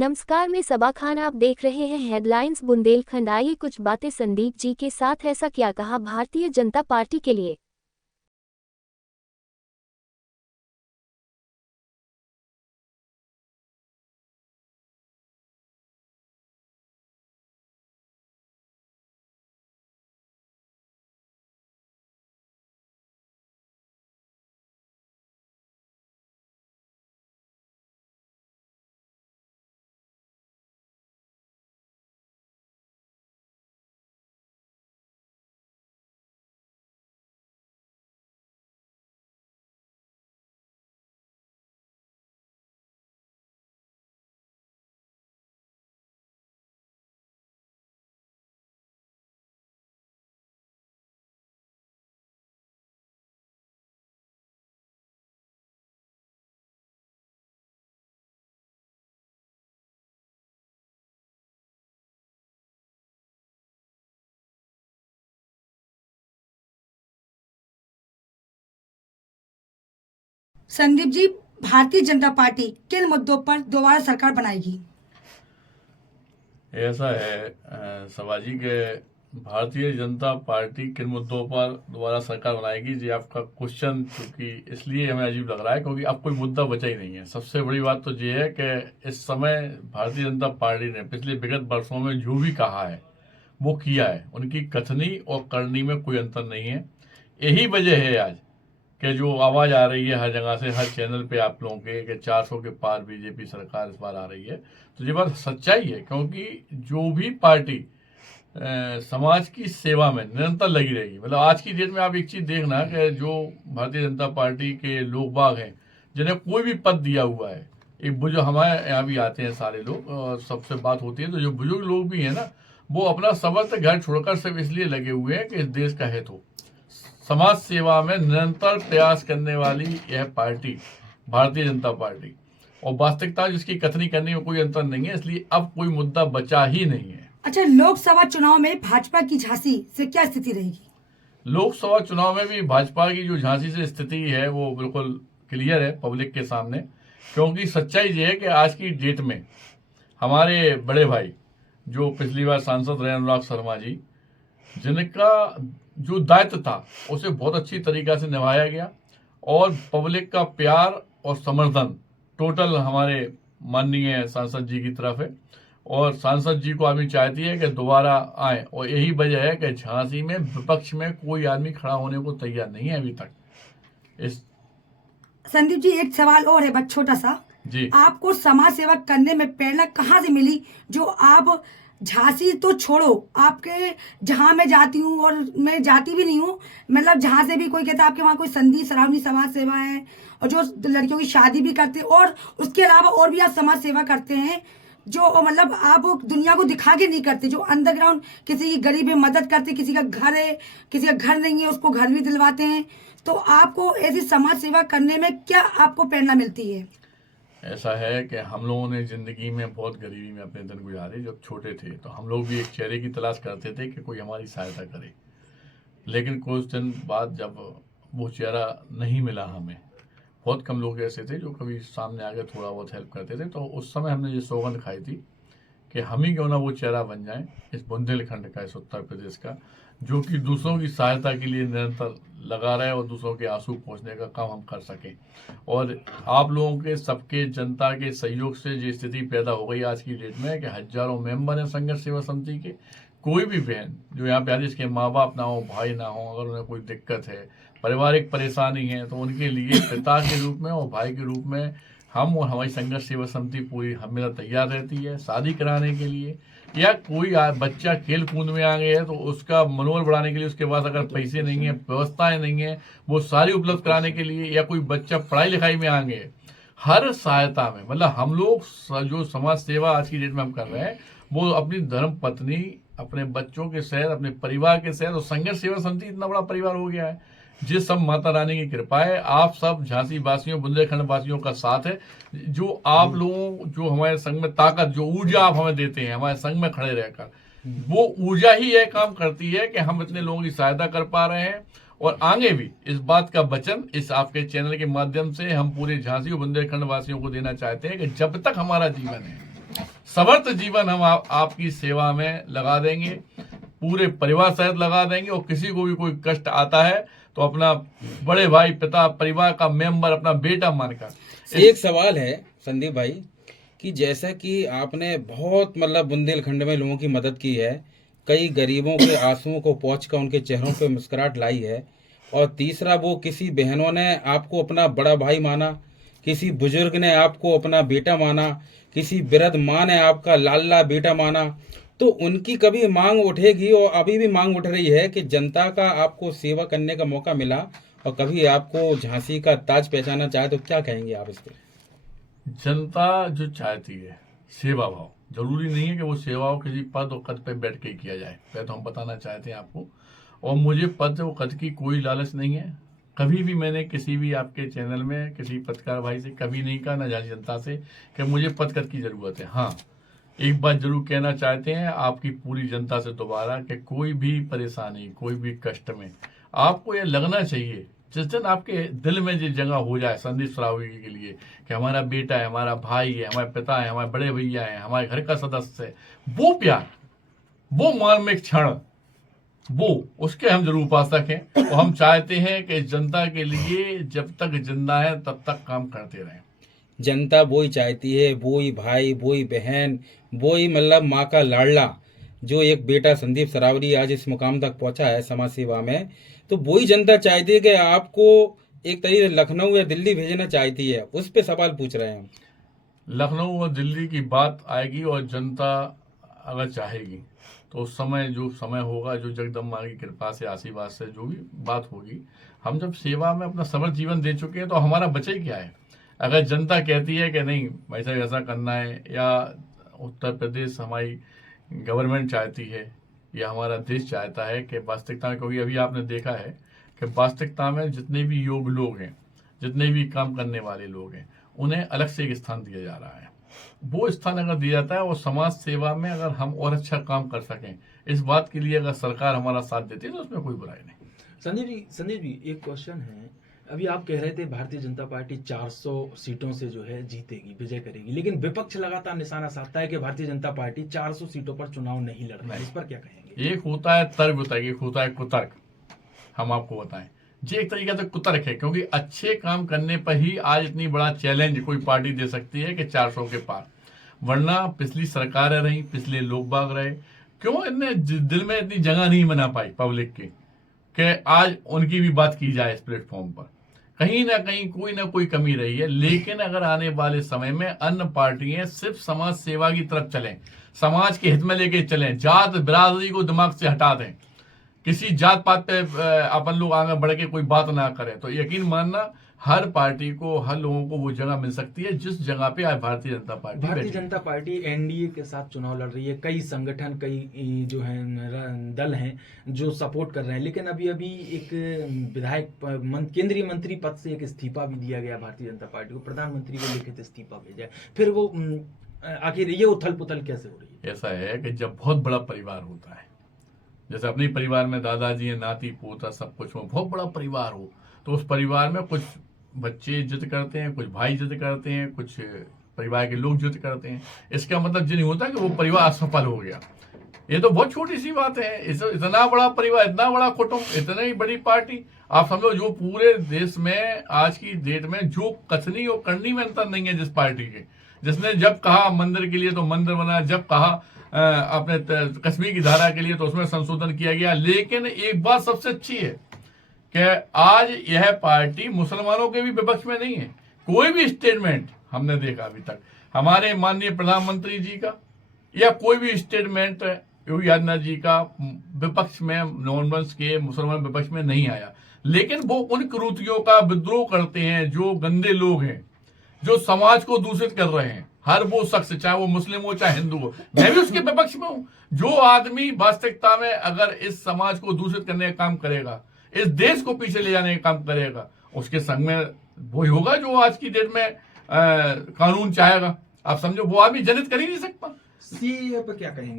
नमस्कार, मैं सबा खान। आप देख रहे हैं हेडलाइंस बुंदेलखंड। आइए कुछ बातें संदीप जी के साथ। ऐसा क्या कहा भारतीय जनता पार्टी के लिए? संदीप जी, भारतीय जनता पार्टी किन मुद्दों पर दोबारा सरकार बनाएगी? ऐसा है सभाजी के भारतीय जनता पार्टी किन मुद्दों पर दोबारा सरकार बनाएगी जी। आपका क्वेश्चन क्योंकि इसलिए हमें अजीब लग रहा है क्योंकि अब कोई मुद्दा बचा ही नहीं है। सबसे बड़ी बात तो ये है कि इस समय भारतीय जनता पार्टी ने पिछले विगत वर्षों में जो भी कहा है वो किया है। उनकी कथनी और करनी में कोई अंतर नहीं है। यही वजह है आज कि जो आवाज आ रही है हर जगह से, हर चैनल पे आप लोगों के कि 400 के पार बीजेपी सरकार इस बार आ रही है। तो ये बात सच्चाई है क्योंकि जो भी पार्टी समाज की सेवा में निरंतर लगी रहेगी। मतलब आज की डेट में आप एक चीज देखना कि जो भारतीय जनता पार्टी के लोग बाग हैं जिन्हें कोई भी पद दिया हुआ है, एक बुजुर्ग हमारे यहाँ भी आते हैं सारे लोग और सबसे बात होती है, तो जो बुजुर्ग लोग भी हैं ना, वो अपना समस्त घर छोड़कर सिर्फ इसलिए लगे हुए हैं कि इस देश का हित हो। समाज सेवा में निरंतर प्रयास करने वाली यह पार्टी भारतीय जनता पार्टी, और वास्तविकता जिसकी कथनी करने में कोई अंतर नहीं है, इसलिए अब कोई मुद्दा बचा ही नहीं है। अच्छा, लोकसभा चुनाव में भाजपा की झांसी से क्या स्थिति रहेगी? लोकसभा चुनाव में भी भाजपा की जो झांसी से स्थिति है वो बिल्कुल क्लियर है पब्लिक के सामने, क्योंकि सच्चाई ये है कि आज की डेट में हमारे बड़े भाई जो पिछली बार सांसद रहे अनुराग शर्मा जी, जिनका जो दायित्व था उसे बहुत अच्छी तरीका से निभाया गया और पब्लिक का प्यार और समर्थन टोटल हमारे माननीय सांसद जी की तरफ है। और सांसद जी को आदमी चाहती है कि दोबारा आए, और यही वजह है कि झांसी में विपक्ष में कोई आदमी खड़ा होने को तैयार नहीं है अभी तक। इस संदीप जी, एक सवाल और है बस छोटा सा जी, आपको समाज सेवा करने में प्रेरणा कहाँ से मिली जो आप झांसी तो छोड़ो, आपके जहाँ मैं जाती हूँ और मैं जाती भी नहीं हूँ, मतलब जहाँ से भी कोई कहता है आपके वहाँ कोई संधि सरावनी समाज सेवा है और जो लड़कियों की शादी भी करते हैं और उसके अलावा और भी आप समाज सेवा करते हैं जो मतलब आप दुनिया को दिखा के नहीं करते, जो अंडरग्राउंड किसी की गरीब है मदद करते, किसी का घर है, किसी का घर नहीं है उसको घर भी दिलवाते हैं। तो आपको ऐसी समाज सेवा करने में क्या आपको प्रेरणा मिलती है? ऐसा है कि हम लोगों ने जिंदगी में बहुत गरीबी में अपने दिन गुजारे। जब छोटे थे तो हम लोग भी एक चेहरे की तलाश करते थे कि कोई हमारी सहायता करे, लेकिन कुछ दिन बाद जब वो चेहरा नहीं मिला हमें, बहुत कम लोग ऐसे थे जो कभी सामने आके थोड़ा बहुत हेल्प करते थे, तो उस समय हमने ये सौगंध खाई थी कि हम ही क्यों ना वो चेहरा बन जाए इस बुंदेलखंड का, इस उत्तर प्रदेश का, जो कि दूसरों की सहायता के लिए निरंतर लगा रहे और दूसरों के आंसू पहुंचने का काम हम कर सकें। और आप लोगों के सबके जनता के सहयोग से ये स्थिति पैदा हो गई आज की डेट में कि हजारों मेंबर हैं संघर्ष सेवा समिति के। कोई भी बहन जो यहाँ पे आती, जिसके माँ बाप ना हो, भाई ना हो, अगर उन्हें कोई दिक्कत है, पारिवारिक परेशानी है, तो उनके लिए पिता के रूप में और भाई के रूप में हम और हमारी संघर्ष सेवा समिति पूरी हमेशा तैयार रहती है। शादी कराने के लिए या कोई बच्चा खेल कूद में आ गया है तो उसका मनोबल बढ़ाने के लिए, उसके पास अगर पैसे नहीं है, व्यवस्थाएं नहीं है, वो सारी उपलब्ध कराने के लिए, या कोई बच्चा पढ़ाई लिखाई में आ गए, हर सहायता में, मतलब हम लोग जो समाज सेवा आज की डेट में हम कर रहे हैं वो अपनी धर्म पत्नी, अपने बच्चों के साथ, अपने परिवार के साथ, और संघर्ष सेवा समिति इतना बड़ा परिवार हो गया है। जिस सब माता रानी की कृपा है, आप सब झांसी वासियों, बुंदेलखंड वासियों का साथ है, जो आप लोगों, जो हमारे संघ में ताकत, जो ऊर्जा आप हमें देते हैं हमारे संघ में खड़े रहकर, वो ऊर्जा ही यह काम करती है कि हम इतने लोगों की सहायता कर पा रहे हैं। और आगे भी इस बात का वचन इस आपके चैनल के माध्यम से हम पूरे झांसी और बुंदेलखंड वासियों को देना चाहते हैं कि जब तक हमारा जीवन है समर्थ जीवन हम आपकी सेवा में लगा देंगे, पूरे परिवार सहित लगा देंगे। और किसी को भी कोई कष्ट आता है तो अपना बड़े भाई, पिता, परिवार का मेंबर, अपना बेटा मानकर। एक सवाल है संदीप भाई कि जैसा कि आपने बहुत मतलब बुंदेलखंड में लोगों की मदद की है, कई गरीबों के आंसुओं को पोंछकर उनके चेहरों पे मुस्कुराहट लाई है, और तीसरा वो किसी बहनों ने आपको अपना बड़ा भाई माना, किसी बुजुर्ग ने आपको अपना बेटा माना, किसी वृद्ध माँ ने आपका लाडला बेटा माना, तो उनकी कभी मांग उठेगी और अभी भी मांग उठ रही है कि जनता का आपको सेवा करने का मौका मिला और कभी आपको झांसी का ताज पहचाना चाहे, तो क्या कहेंगे आप इस पे? जनता जो चाहती है सेवा भाव, जरूरी नहीं है कि वो सेवा हो किसी पद और कद पे बैठ के किया जाए, पहले तो हम बताना चाहते हैं आपको। और मुझे पद और कद की कोई लालच नहीं है। कभी भी मैंने किसी भी आपके चैनल में किसी पत्रकार भाई से कभी नहीं कहा, ना झांसी जनता से, कि मुझे पद कद की जरूरत है। हाँ, एक बात जरूर कहना चाहते हैं आपकी पूरी जनता से दोबारा कि कोई भी परेशानी, कोई भी कष्ट में आपको ये लगना चाहिए, जिस दिन आपके दिल में जो जगह हो जाए संदीप सरावगी के लिए कि हमारा बेटा है, हमारा भाई है, हमारे पिता है, हमारे बड़े भैया है, हमारे घर का सदस्य है, वो प्यार, वो मार्मिक क्षण, वो उसके हम जरूर उपासक हैं। और हम चाहते हैं कि जनता के लिए जब तक जिंदा है तब तक काम करते रहें। जनता वही चाहती है, वही भाई, वही बहन, वही मतलब माँ का लाडला, जो एक बेटा संदीप सरावगी आज इस मुकाम तक पहुंचा है समाज सेवा में, तो वही जनता चाहती है कि आपको एक तरीके से लखनऊ या दिल्ली भेजना चाहती है। उस पे सवाल पूछ रहे हैं हम। लखनऊ और दिल्ली की बात आएगी और जनता अगर चाहेगी तो उस समय जो समय होगा, जो जगदम्बा की कृपा से, आशीर्वाद से जो भी बात होगी, हम जब सेवा में अपना समर्थ जीवन दे चुके हैं तो हमारा बचे क्या है। अगर जनता कहती है कि नहीं वैसा ऐसा करना है, या उत्तर प्रदेश हमारी गवर्नमेंट चाहती है या हमारा देश चाहता है कि वास्तविकता में, क्योंकि अभी आपने देखा है कि वास्तविकता में जितने भी योग लोग हैं, जितने भी काम करने वाले लोग हैं, उन्हें अलग से एक स्थान दिया जा रहा है। वो स्थान अगर दिया जाता है और समाज सेवा में अगर हम और अच्छा काम कर सकें, इस बात के लिए अगर सरकार हमारा साथ देती है तो उसमें कोई बुराई नहीं। संदीप जी एक क्वेश्चन है, अभी आप कह रहे थे भारतीय जनता पार्टी 400 सीटों से जो है जीतेगी, विजय करेगी, लेकिन विपक्ष लगातार निशाना साधता है कि भारतीय जनता पार्टी 400 सीटों पर चुनाव नहीं लड़ रही है। इस पर क्या कहेंगे? एक होता है तर्क बताइए, एक होता है कुतर्क। हम आपको बताएं, ये एक तरीके से कुतर्क है, क्योंकि अच्छे काम करने पर ही आज इतनी बड़ा चैलेंज कोई पार्टी दे सकती है कि 400 के पार, वरना पिछली सरकारें रही, पिछले लोग बाग रहे, क्यों इतने दिल में इतनी जगह नहीं बना पाई पब्लिक की कि आज उनकी भी बात की जाए इस प्लेटफॉर्म पर। कहीं ना कहीं कोई ना कोई कमी रही है। लेकिन अगर आने वाले समय में अन्य पार्टियां सिर्फ समाज सेवा की तरफ चलें, समाज के हित में लेके चलें, जात बिरादरी को दिमाग से हटा दें, किसी जात पात पे अपन लोग आगे बढ़ के कोई बात ना करें, तो यकीन मानना हर पार्टी को, हर लोगों को वो जगह मिल सकती है जिस जगह पे आज भारतीय जनता पार्टी एनडीए के साथ चुनाव लड़ रही है। कई संगठन, कई जो हैं दल हैं जो सपोर्ट कर रहे हैं, लेकिन अभी एक विधायक केंद्रीय मंत्री पद से एक इस्तीफा भी दिया गया भारतीय जनता पार्टी को, प्रधानमंत्री को लिखित इस्तीफा भेजा है। फिर वो आखिर ये उथल पुथल कैसे हो रही है? ऐसा है कि जब बहुत बड़ा परिवार होता है, जैसे अपने परिवार में दादाजी हैं, नाती पोता सब कुछ हो, बहुत बड़ा परिवार हो, तो उस परिवार में कुछ बच्चे जिद करते हैं, कुछ भाई जिद करते हैं, कुछ परिवार के लोग जिद करते हैं। इसका मतलब ये नहीं होता कि वो परिवार असफल हो गया। ये तो बहुत छोटी सी बात है। इतना बड़ा परिवार, इतना बड़ा कुटुंब, इतनी बड़ी पार्टी, आप समझो जो पूरे देश में आज की डेट में जो कथनी और करनी में अंतर नहीं है जिस पार्टी के, जिसने जब कहा मंदिर के लिए तो मंदिर बना, जब कहा अपने कश्मीर की धारा के लिए तो उसमें संशोधन किया गया। लेकिन एक बात सबसे अच्छी है कि आज यह पार्टी मुसलमानों के भी विपक्ष में नहीं है। कोई भी स्टेटमेंट हमने देखा अभी तक हमारे माननीय प्रधानमंत्री जी का या कोई भी स्टेटमेंट योगी आदित्यनाथ जी का विपक्ष में, नॉन वंश के मुसलमान विपक्ष में नहीं आया। लेकिन वो उन कुरीतियों का विद्रोह करते हैं जो गंदे लोग हैं, जो समाज को दूषित कर रहे हैं। हर वो शख्स, चाहे वो मुस्लिम हो चाहे हिंदू हो, मैं भी उसके विपक्ष में हूं। जो आदमी वास्तविकता में अगर इस समाज को दूषित करने का काम करेगा, इस देश को पीछे ले जाने का काम करेगा, उसके संग में वही होगा जो आज की डेट में कानून चाहेगा। आप समझो वो आदमी जनित कर ही नहीं सकता। सीएए पर क्या कहेंगे?